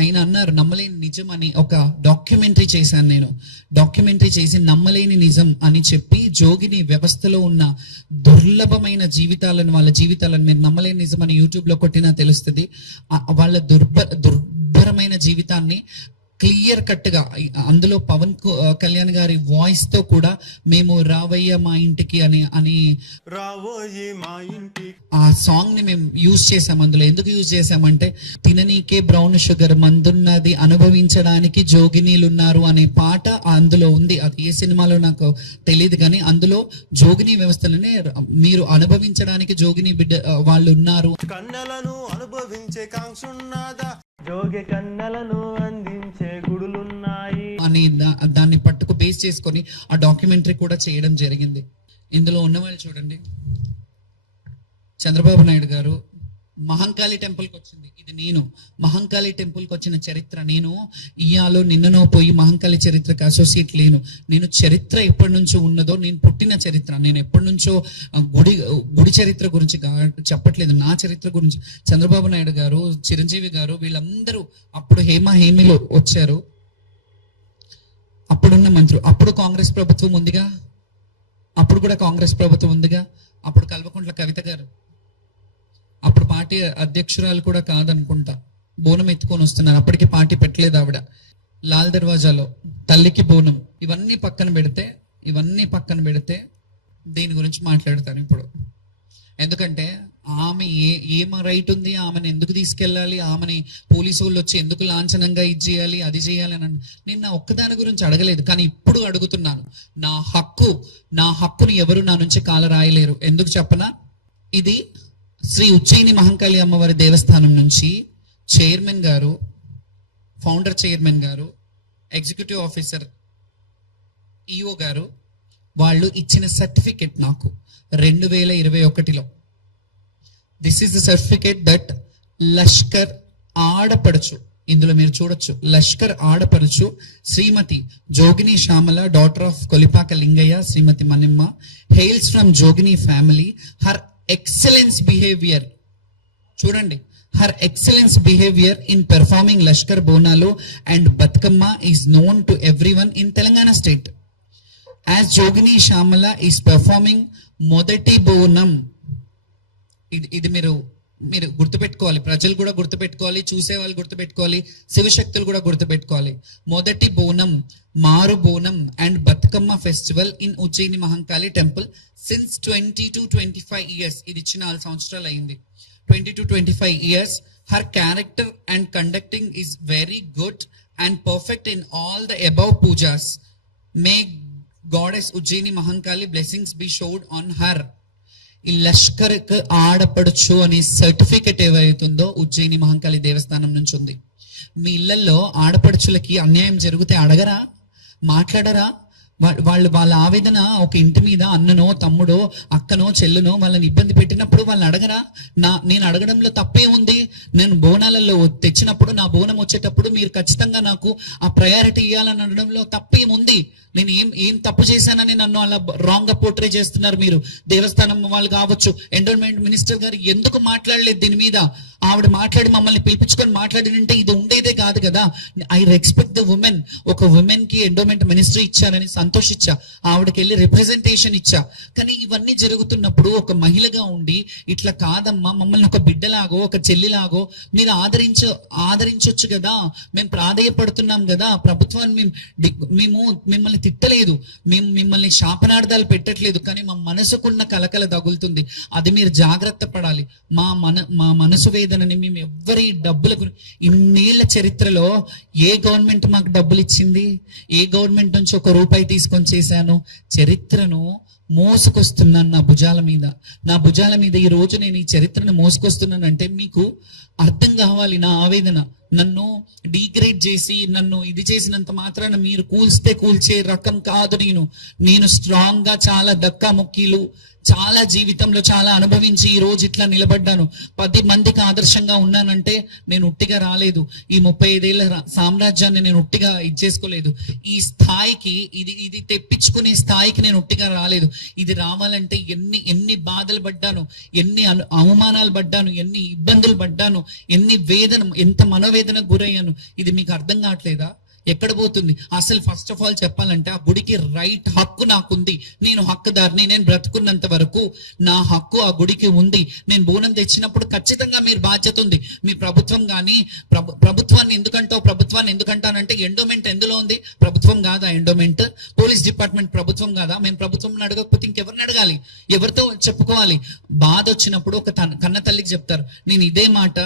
ఆయన అన్నారు నమ్మలేని నిజం అని ఒక డాక్యుమెంటరీ చేశాను నేను. డాక్యుమెంటరీ చేసి నమ్మలేని నిజం అని చెప్పి జోగిని వ్యవస్థలో ఉన్న దుర్లభమైన జీవితాలను, వాళ్ళ జీవితాలను మీరు నమ్మలేని నిజం అని యూట్యూబ్ లో కొట్టినా తెలుస్తుంది. వాళ్ళ దుర్భరమైన జీవితాన్ని క్లియర్ కట్ గా అందులో పవన్ కళ్యాణ్ గారి వాయిస్ తో కూడా మేము రావయ్య మా ఇంటికి అని ఆ సాంగ్ ని మేము యూజ్ చేసాం. అందులో ఎందుకు యూజ్ చేసామంటే తిననీకే బ్రౌన్ షుగర్ మందున్నది అనుభవించడానికి జోగినీలు ఉన్నారు అనే పాట అందులో ఉంది. అది ఏ సినిమాలో నాకు తెలియదు, కానీ అందులో జోగిని వ్యవస్థలనే మీరు అనుభవించడానికి జోగిని బిడ్డ వాళ్ళు ఉన్నారు. కన్నలను అనుభవించే కాంక్షున్నదా, జోగి కన్నలను అందించే గుడులున్నాయి అని దాన్ని పట్టుకు బేస్ చేసుకొని ఆ డాక్యుమెంటరీ కూడా చేయడం జరిగింది. ఇందులో ఉన్నవాళ్ళు చూడండి, చంద్రబాబు నాయుడు గారు మహంకాళి టెంపుల్కి వచ్చింది. ఇది నేను మహంకాళి టెంపుల్కి వచ్చిన చరిత్ర. నేను ఇయాలో నిన్ననో పోయి మహంకాళి చరిత్రకు అసోసియేట్ లేను. నేను చరిత్ర ఎప్పటి నుంచో ఉన్నదో, నేను పుట్టిన చరిత్ర, నేను ఎప్పటి నుంచో గుడి చరిత్ర గురించి చెప్పట్లేదు, నా చరిత్ర గురించి. చంద్రబాబు నాయుడు గారు, చిరంజీవి గారు, వీళ్ళందరూ అప్పుడు హేమీలో వచ్చారు. అప్పుడున్న మంత్రులు, అప్పుడు కాంగ్రెస్ ప్రభుత్వం ఉందిగా, అప్పుడు కూడా కాంగ్రెస్ ప్రభుత్వం ఉందిగా. అప్పుడు కల్వకుంట్ల కవిత గారు, అప్పుడు పార్టీ అధ్యక్షురాలు కూడా కాదనుకుంటా, బోనం ఎత్తుకొని వస్తున్నారు. అప్పటికి పార్టీ పెట్టలేదు ఆవిడ. లాల్ దర్వాజాలో తల్లికి బోనం. ఇవన్నీ పక్కన పెడితే దీని గురించి మాట్లాడతాను ఇప్పుడు. ఎందుకంటే ఆమె ఏం రైట్ ఉంది, ఆమెను ఎందుకు తీసుకెళ్ళాలి, ఆమెని పోలీసు వాళ్ళు వచ్చి ఎందుకు లాంఛనంగా ఇది చేయాలి, అది చేయాలి అని నేను నా ఒక్కదాని గురించి అడగలేదు. కానీ ఇప్పుడు అడుగుతున్నాను, నా హక్కుని ఎవరు నా నుంచి కాల రాయలేరు. ఎందుకు చెప్పనా? ఇది శ్రీ ఉజ్జయిని మహంకాళి అమ్మవారి దేవస్థానం నుంచి చైర్మన్ గారు, ఫౌండర్ చైర్మన్ గారు, ఎగ్జిక్యూటివ్ ఆఫీసర్ ఈఓ గారు వాళ్ళు ఇచ్చిన సర్టిఫికెట్ నాకు 2021లో. This is the certificate that Lashkar ఆడపడుచు, ఇందులో మీరు చూడొచ్చు, లష్కర్ ఆడపడుచు Shrimati Jogini Shyamala, daughter of Kolipaka Lingaiah, Shrimati Manimma, hails from Jogini family. Her excellence behaviour, చూడండి, her excellence behavior in performing Lashkar Bonalu and Batkamma is known to everyone in Telangana state. As Jogini Shamala is performing Modati Bonam, ఇది మీరు గుర్తుపెట్టుకోవాలి, ప్రజలు కూడా గుర్తుపెట్టుకోవాలి, చూసే వాళ్ళు గుర్తుపెట్టుకోవాలి, శివశక్తులు కూడా గుర్తుపెట్టుకోవాలి. మొదటి బోనం, మారు Bonam and Bathukamma festival in Ujjaini Mahankali temple since 20 to 25 years. ఇది ఇచ్చిన 4 సంవత్సరాలు అయింది. 20 to 25 years. Her character and conducting is very good and perfect in all the above pujas. May goddess Ujjaini Mahankali blessings be showered on her. ఈ లష్కర్ ఆడపడుచు అనే certificate ఏవైతుందో Ujjaini Mahankali దేవస్థానం నుంచి ఉంది. మీ ఇళ్లలో ఆడపడుచులకి అన్యాయం జరిగితే అడగరా, మాట్లాడరా? వాళ్ళ ఆవేదన ఒక ఇంటి మీద అన్ననో తమ్ముడో అక్కనో చెల్లునో వాళ్ళని ఇబ్బంది పెట్టినప్పుడు వాళ్ళని అడగరా? నేను అడగడంలో తప్పే ఉంది. నేను బోనాలలో తెచ్చినప్పుడు, నా బోనం వచ్చేటప్పుడు మీరు ఖచ్చితంగా నాకు ఆ ప్రయారిటీ ఇవ్వాలని అనడంలో తప్పేముంది? నేను ఏం తప్పు చేశానని నన్ను అలా రాంగ్ గా పోర్ట్రే చేస్తున్నారు మీరు. దేవస్థానం వాళ్ళు కావచ్చు, ఎండోమెంట్ మినిస్టర్ గారు ఎందుకు మాట్లాడలేదు దీని మీద? ఆవిడ మాట్లాడి మమ్మల్ని పిలిపించుకొని మాట్లాడినంటే ఇది ఉండేదే కాదు కదా. I respect the women. ఒక ఉమెన్ కి ఎండోమెంట్ మినిస్ట్రీ ఇచ్చారని సంతోషించా, ఆవిడకి వెళ్ళి రిప్రజెంటేషన్ ఇచ్చా. కానీ ఇవన్నీ జరుగుతున్నప్పుడు ఒక మహిళగా ఉండి ఇట్లా కాదమ్మా, మమ్మల్ని ఒక బిడ్డలాగో ఒక చెల్లిలాగో మీరు ఆదరించొచ్చు కదా. మేము ప్రాధేయపడుతున్నాం కదా ప్రభుత్వాన్ని. మేము మిమ్మల్ని తిట్టలేదు, మేము మిమ్మల్ని శాపనార్థాలు పెట్టట్లేదు, కానీ మా మనసుకున్న కలకల తగులుతుంది. అది మీరు జాగ్రత్త పడాలి. మా మనసు వేదనని మేము ఎవ్వరి డబ్బులకు, ఇన్నేళ్ల చరిత్రలో ఏ గవర్నమెంట్ మాకు డబ్బులు ఇచ్చింది? ఏ గవర్నమెంట్ నుంచి ఒక రూపాయి తీసుకొని చేశాను? చరిత్రను మోసుకొస్తున్నాను నా భుజాల మీద ఈ రోజు నేను ఈ చరిత్రను మోసుకొస్తున్నానంటే మీకు అర్థం కావాలి నా ఆవేదన. నన్ను డిగ్రేడ్ చేసి నన్ను ఇది చేసినంత మాత్రాన మీరు కూల్చే రకం కాదు. నేను స్ట్రాంగ్ గా చాలా దక్కా ముక్కీలు, చాలా జీవితంలో చాలా అనుభవించి ఈ రోజు ఇట్లా నిలబడ్డాను. 10 మందికి ఆదర్శంగా ఉన్నానంటే నేను ఉట్టిగా రాలేదు. ఈ 35 ఏళ్ల సామ్రాజ్యాన్ని నేను ఉట్టిగా ఇచ్చేసుకోలేదు. ఈ స్థాయికి ఇది తెప్పించుకునే స్థాయికి నేను ఉట్టిగా రాలేదు. ఇది రావాలంటే ఎన్ని బాధలు పడ్డాను, ఎన్ని అవమానాలు పడ్డాను, ఎన్ని ఇబ్బందులు పడ్డాను, ఎంత మనోవేదన మనోవేదనకు గురయ్యాను. ఇది మీకు అర్థం కావట్లేదా? ఎక్కడ పోతుంది అసలు? ఫస్ట్ ఆఫ్ ఆల్ చెప్పాలంటే ఆ గుడికి రైట్ హక్కు నాకుంది. నేను హక్కుదారిని. నేను బ్రతుకున్నంత వరకు నా హక్కు ఆ గుడికి ఉంది. నేను బోనం తెచ్చినప్పుడు ఖచ్చితంగా మీరు బాధ్యత ఉంది. మీ ప్రభుత్వం కానీ ప్రభుత్వాన్ని ఎందుకంటానంటే ఎండోమెంట్ ఎందులో ఉంది? ప్రభుత్వం కాదా ఎండోమెంట్? పోలీస్ డిపార్ట్మెంట్ ప్రభుత్వం కాదా? మేము ప్రభుత్వం అడగకపోతే ఇంకెవరిని అడగాలి? ఎవరితో చెప్పుకోవాలి? బాధ వచ్చినప్పుడు ఒక కన్న తల్లికి చెప్తారు. నేను ఇదే మాట